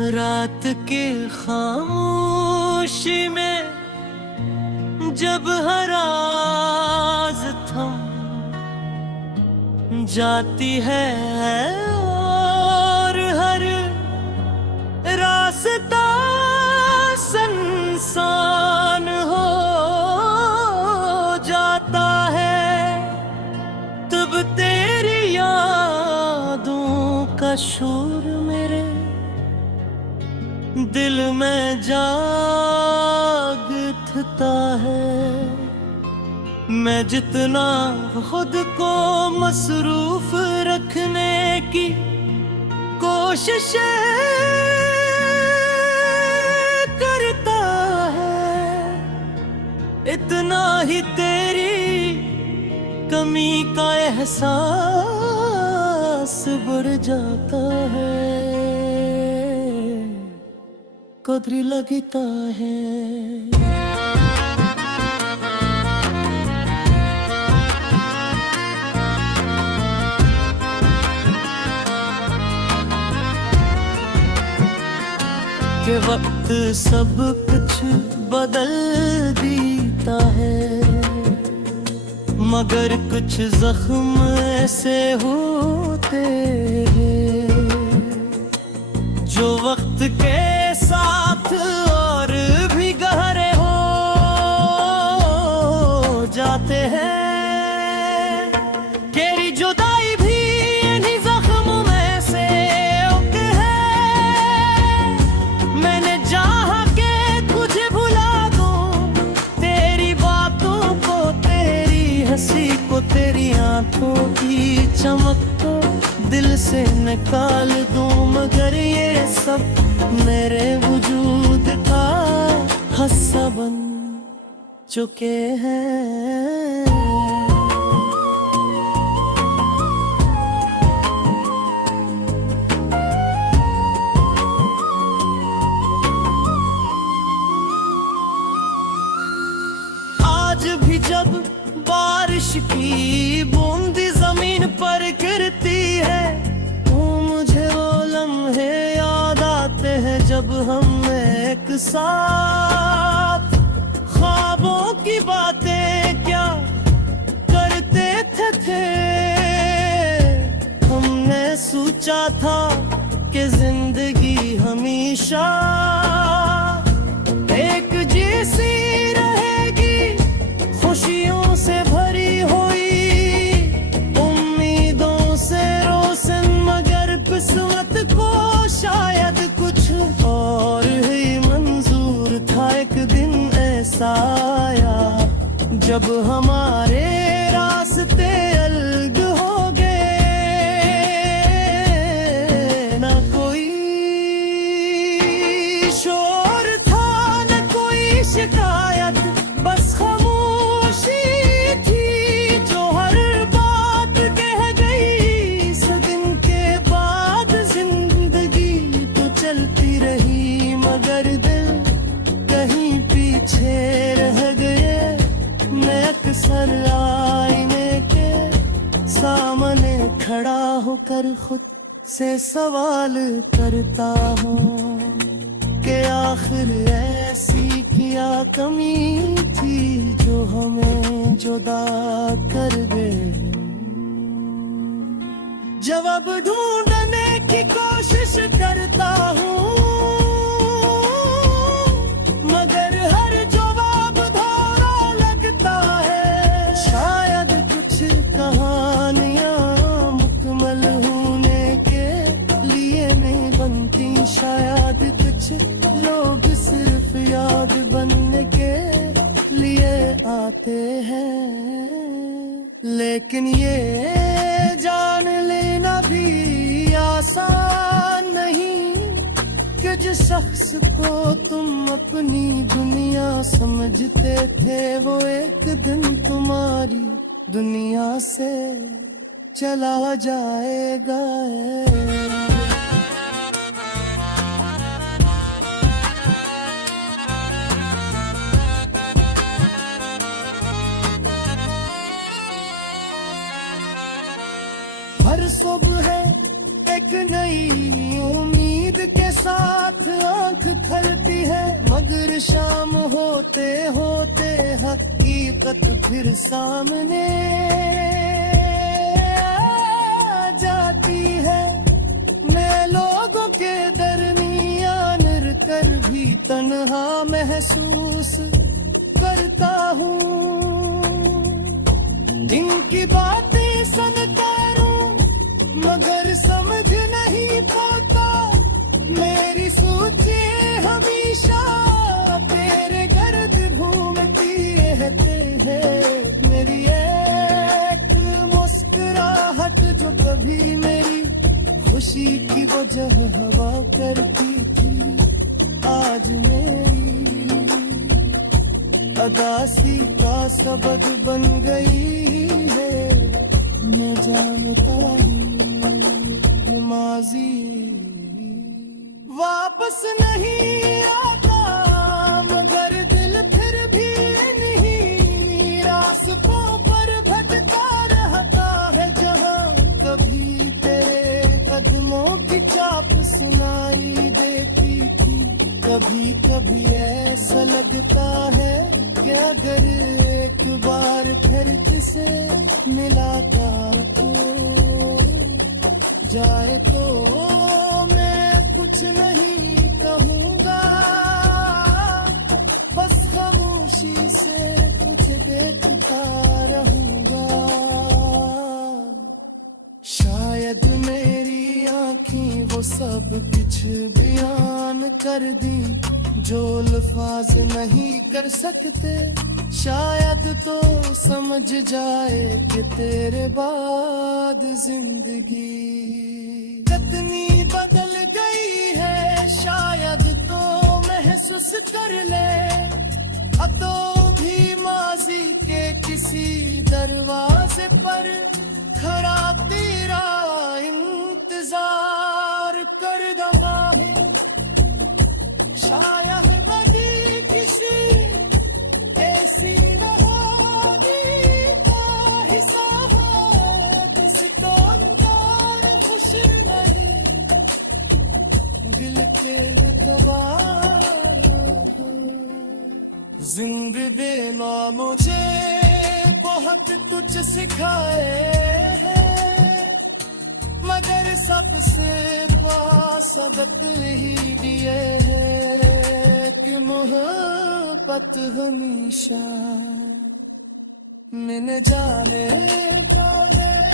रात के खामोशी में जब हर आवाज थम जाती है और हर रास्ता सुनसान हो जाता है, तब तेरी यादों का शोर मेरे दिल में जागता है। मैं जितना खुद को मसरूफ रखने की कोशिश करता है, इतना ही तेरी कमी का एहसास बढ़ जाता है, कदरी लगता है। के वक्त सब कुछ बदल देता है, मगर कुछ जख्म ऐसे होते हैं जो वक्त के साथ और भी गहरे हो जाते हैं। तेरी जुदाई भी इन्हीं जख्मों में से एक है। मैंने चाहा के तुझे भुला दूं, तेरी बातों को, तेरी हंसी को, तेरी आंखों की चमक को दिल से निकाल दूं, मगर ये सब मेरे वजूद का हिस्सा बन चुके हैं। आज भी जब बारिश की बूंदी जमीन पर गिरती है, तो मुझे वो लम्हे याद आते हैं जब हम एक साथ ख्वाबों की बातें क्या करते थे। हमने सोचा था कि जिंदगी हमेशा एक जैसी रहेगी, खुशियों से भरी हुई, उम्मीदों से रोशन, मगर किस्मत को शायद कुछ और ही मंजूर था। एक दिन ऐसा आया जब हमारे रास्ते अलग हो गए, ना कोई शोर था न कोई शिकायत, बस खामोशी थी जो हर बात कह गई। इस दिन के बाद जिंदगी तो चलती रही, मगर दिल कहीं पीछे रह गए। मैं अक्सर आईने के सामने खड़ा होकर खुद से सवाल करता हूँ कि आखिर ऐसी क्या कमी थी जो हमें जुदा कर गई। जवाब ढूंढने की कोशिश करता हूँ, मगर हर जवाब धोरा लगता है। शायद कुछ कहानियाँ मुकम्मल होने के लिए नहीं बनती, शायद कुछ लोग सिर्फ याद बनने के लिए आते हैं। लेकिन ये जान लेना भी आसान नहीं कि जिस शख्स को तुम अपनी दुनिया समझते थे, वो एक दिन तुम्हारी दुनिया से चला जाएगा। हर सुबह एक नई उम्मीद के साथ आंख खलती है मगर शाम होते होते हकीकत फिर सामने आ जाती है। मैं लोगों के दरमियान कर भी तन्हा महसूस करता हूँ। इनकी बातें सुनता हूँ मगर समझ नहीं पाता। मेरी सोचें हमेशा तेरे गर्द घूमती रहते हैं। मेरी एक मुस्कुराहट जो कभी मेरी खुशी की वजह हवा करती थी, आज मेरी अदासी का सबब बन गई है। मैं जानता हूँ माजी वापस नहीं आता मगर दिल फिर भी नहीं रास्तों पर भटका रहता है। जहाँ कभी तेरे कदमों की चाप सुनाई देती थी, कभी कभी ऐसा लगता है कि अगर एक बार फिर तुझसे मिलाता हो जाए तो मैं कुछ नहीं कहूँगा, बस खामोशी से तुझे देखता रहूँगा। शायद मेरी आँखें वो सब कुछ बयान कर दी जो लफ्ज़ नहीं कर सकते। शायद तो समझ जाए कि तेरे बाद जिंदगी कितनी बदल गई है। शायद तो महसूस कर ले अब तो भी माजी के किसी दरवाजे पर खड़ा तेरा इंतजार कर रहा है। शायद बदी किसी ऐसी रहानी का हिस्सा है जिस तो अंदर खुश नहीं दिल के तबाह। जिंदगी ना मुझे बहुत कुछ सिखाए है मगर सबसे सबक ही दिए है कि मोहब्बत हमेशा मैंने जाने पाए।